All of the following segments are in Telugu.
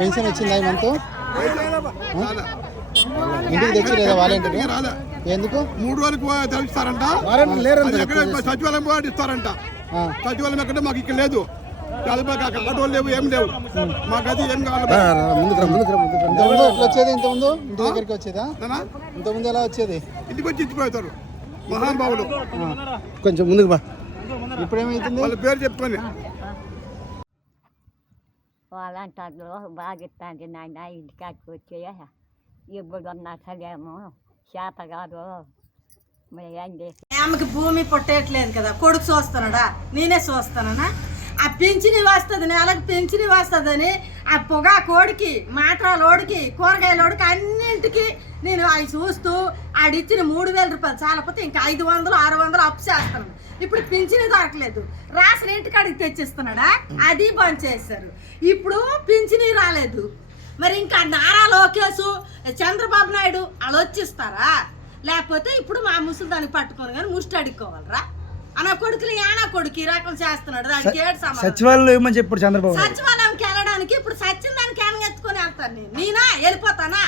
పెన్షన్ వచ్చిందా ఈ మంత్? ఇంటికి తెచ్చి లేదా వాలంటీర్? ఎందుకు 3 రోజులకు తెలుస్తారంట, సచివాలయం కూడా ఇస్తారంట. సచివాలయం ఎక్కడ మాకు ఇక్కడ లేదు, ఆటోలు లేవు, ఏం లేవు, మాకు అది ఏం కావాలి. ఇంతకుముందు ఎట్లా వచ్చేది? ఇంతకుముందు ఇంటి దగ్గరికి వచ్చేదా? ఇంతకుముందు ఎలా వచ్చేది? ఇంటికి వచ్చి ఇచ్చిపోతారు మహానుభావులు. కొంచెం ముందుకు బా. ఇప్పుడు ఏమైతుంది? వాళ్ళ పేరు చెప్పుకొని వాళ్ళంటారు బాగా ఇస్తాంది నాయన, ఇంటికాడికి వచ్చేయ ఇప్పుడు అసలేమో చేత కాదు. ఆమెకి భూమి పుట్టేయట్లేదు కదా, కొడుకు చూస్తున్నాడా, నేనే చూస్తానా? ఆ పింఛని వస్తుంది, నెలకు పింఛని వస్తుందని ఆ పొగాకోడికి, మాట్రాలోడికి, కూరగాయలోడికి అన్నింటికి నేను అవి చూస్తూ ఆడిచ్చిన 3000 రూపాయలు చాలకపోతే ఇంకా 500, 600 అప్పు చేస్తాను. ఇప్పుడు పింఛని దొరకలేదు, రాసిన ఇంటికాడికి తెచ్చిస్తున్నాడా, అది బంద్ చేశారు. ఇప్పుడు పింఛని రాలేదు, మరి ఇంకా నారా లోకేష్, చంద్రబాబు నాయుడు వాళ్ళు వచ్చిస్తారా? లేకపోతే ఇప్పుడు మా ముసలి దానికి పట్టుకొని కానీ ముష్టి అడుక్కోవాలరా? అన్న కొడుకులు యానా కొడుకు ఈ రకం చేస్తున్నాడు. దానికి సచివాలయం ఏమని చెప్పాడు చంద్రబాబు? సచివాలయంకి వెళ్ళడానికి ఇప్పుడు సచిన్ దానికి ఎత్తుకొని వెళ్తాను నేనా వెళ్ళిపోతానా?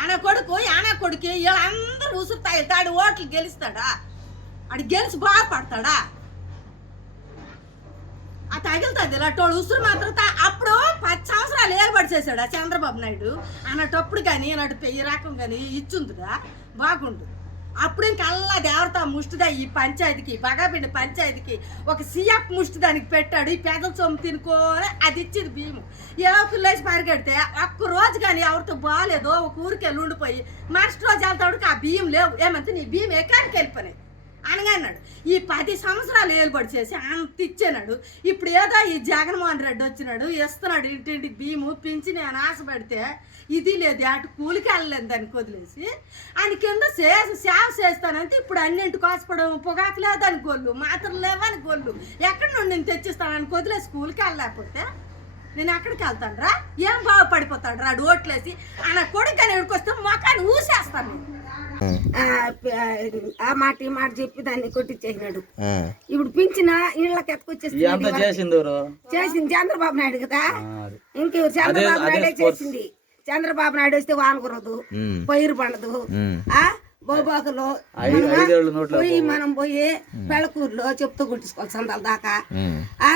అన్న కొడుకు యానా కొడుకు వీళ్ళందరూ ఉసురుతాయి, తాడు ఓట్లు గెలుస్తాడా? అది గెలిచి బాగుపడతాడా? ఆ తగిలుతుంది ఇలాంటి ఉసురు మాత్రం. అప్పుడు 10 సంవత్సరాలు ఏర్పాటు చేశాడు ఆ చంద్రబాబు నాయుడు అన్నటప్పుడు కానీ అన్నట్టు ఈ రకం కానీ ఇచ్చుందిరా బాగుండు. అప్పుడు ఇంకల్లా దేవత ముష్టిదా ఈ పంచాయతీకి, బగాబిండి పంచాయతీకి ఒక సీఎఫ్ ముష్టి దానికి పెట్టాడు. ఈ పెదల సొమ్ము తినుకోని అది ఇచ్చింది భీము. ఏకులేసి పరిగెడితే ఒక్క రోజు కానీ ఎవరితో బాగాలేదో ఒక ఊరికి వెళ్ళి ఉండిపోయి మరుసటి రోజు వెళ్తాడు ఆ బియ్యం లేవు. ఏమంటే నీ బియ్యం ఎక్కడికి వెళ్ళిపోయినాయి అనగన్నాడు. ఈ 10 సంవత్సరాలు ఏలుబడి చేసి అంత ఇచ్చాడు. ఇప్పుడు ఏదో ఈ జగన్మోహన్ రెడ్డి వచ్చినాడు, ఇస్తున్నాడు ఇంటింటికి బియ్యము, పింఛని అని ఆశపడితే ఇది లేదు, అటు కూలికి వెళ్ళలేదు దానికి వదిలేసి ఆయన కింద సేవ చేస్తానంటే ఇప్పుడు అన్నింటికి ఆశపడడం. పొగాకు లేదని గొల్లు, మాత్రం లేవని గొల్లు, ఎక్కడి నుండి నేను తెచ్చిస్తానని వదిలేసి కూలికి వెళ్ళలేకపోతే నేను ఎక్కడికి వెళ్తాను రా? ఏం బాగుపడిపోతాడు రా ఓట్లేసి? ఆయన కొడుకు అని ఎక్కడికొస్తే మొఖాన్ని ఊసేస్తాను నేను. ఆ మాట ఈ మాట చెప్పి దాన్ని కొట్టించేసినాడు. ఇప్పుడు పింఛన ఇళ్ళకి ఎత్తుకొచ్చేసి చేసింది చంద్రబాబు నాయుడు కదా. ఇంకెవరు? చంద్రబాబు నాయుడే చేసింది. చంద్రబాబు నాయుడు వస్తే వాన కురదు, పైరు పండదు. బోబాకులో మనం పోయి పెళ్ళకూరులో చెప్తూ కుట్టించుకోవాలి సందాల దాకా.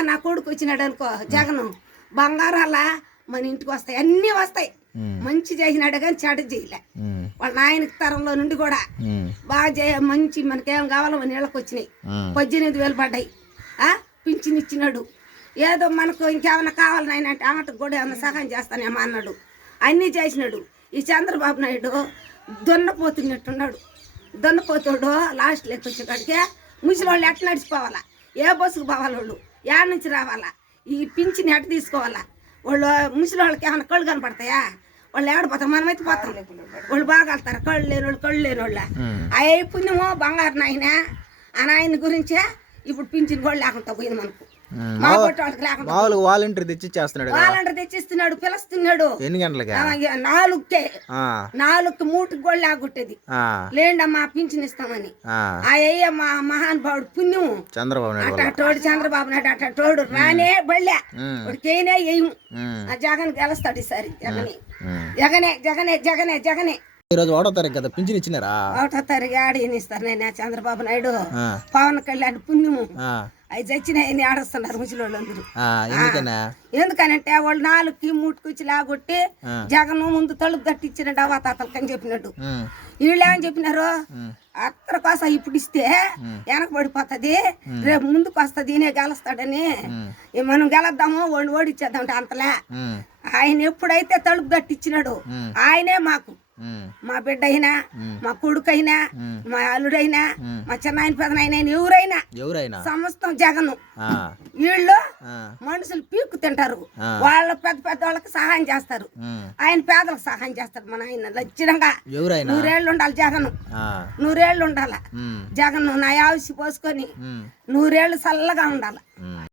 నా కొడుకు వచ్చినాడు అనుకో జగన్, బంగారాలా మన ఇంటికి వస్తాయి, అన్నీ వస్తాయి. మంచి చేసినాడు కానీ చెడు చేయలే. వాళ్ళ నాయనకి తరంలో నుండి కూడా బాగా మంచి మనకేం కావాలో మన ఇళ్ళకి వచ్చినాయి. 18,000 పడ్డాయి. పింఛన్ ఇచ్చినాడు. ఏదో మనకు ఇంకేమన్నా కావాలని ఆయన అంటే ఆమెకు కూడా ఏమన్నా సహాయం చేస్తానేమో అన్నాడు. అన్నీ చేసినాడు. ఈ చంద్రబాబు నాయుడు దున్నపోతున్నట్టున్నాడు. దున్నపోతాడు లాస్ట్ లెక్క వచ్చేకాడికే ముసలి వాళ్ళు ఎట్లా నడిచిపోవాలా? ఏ బస్సుకు పోవాలి? వాళ్ళు ఏడ నుంచి రావాలా? ఈ పింఛన్ ఎట్ట తీసుకోవాలా? వాళ్ళు ముసలి వాళ్ళకి ఏమైనా కళ్ళు కనపడతాయా? వాళ్ళు ఏడపోతారు, మనమైతే పోతాం. వాళ్ళు బాగా వెళ్తారు, కళ్ళు లేని వాళ్ళు, కళ్ళు లేని వాళ్ళ. అయ్యే పుణ్యమో బంగారు నాయన ఆ నాయన గురించే ఇప్పుడు పింఛన్ కూడా లేకుండా పోయింది మనకు. మా కొట్టు వాళ్ళకి లేకుండా వాలంటీర్ తెచ్చిస్తున్నాడు. వాలంటీర్ తెచ్చిస్తున్నాడు, పిలుస్తున్నాడు. ఎన్ని గంటలకి? 4కి 3కి కూడా లేకొట్టేది లేండమ్మా పింఛన్ ఇస్తామని. అయ్య మా మహానుభావుడు పుణ్యము చంద్రబాబు నాయుడు. అట్టోడు చంద్రబాబు నాయుడు అట్టోడు రానే బళ్ళే వాడికేనే వేయము. ఆ జగన్ గెలుస్తాడు ఈసారి. జగనే జగనే జగనే జగనే జగనే. ఈరోజు 1వ తారీఖు కదా, పింఛన్ ఇచ్చినారా? 1వ తారీఖు ఆడిస్తారు నేను చంద్రబాబు నాయుడు పవన్ కళ్యాణ్ పుణ్యము. అవి చచ్చినాయని ఆడస్తున్నారు ముసలి వాళ్ళందరూ. ఎందుకనంటే వాళ్ళు 4కి 3కి లాగొట్టి జగన్ ముందు తలుపు తట్టించినట్టు అవాతాతలకి అని చెప్పినట్టు. వీళ్ళు ఏమని చెప్పినారు? అత్తర కోసం ఇప్పుడు ఇస్తే వెనక పడిపోతుంది, రేపు ముందుకు వస్తుంది, ఈయనే గెలుస్తాడని. మనం గెలద్దాము వాళ్ళు ఓడిచ్చేద్దాం అంతలే. ఆయన ఎప్పుడైతే తలుపు తట్టించినాడు ఆయనే మాకు, మా బిడ్డ అయినా, మా కొడుకు అయినా, మా అల్లుడైనా, మా చిన్నాయన పెదనాయన ఎవరైనా సమస్తం జగను. వీళ్ళు మనుషులు పీక్కు తింటారు, వాళ్ళ పెద్ద పెద్ద వాళ్ళకి సహాయం చేస్తారు, ఆయన పేదలకు సహాయం చేస్తారు. మన ఆయన లచ్చితంగా 100 ఏళ్ళు ఉండాలి జగన్, 100 ఏళ్ళు ఉండాల జగన్. నా ఆవిసి పోసుకొని 100 ఏళ్ళు చల్లగా ఉండాలి.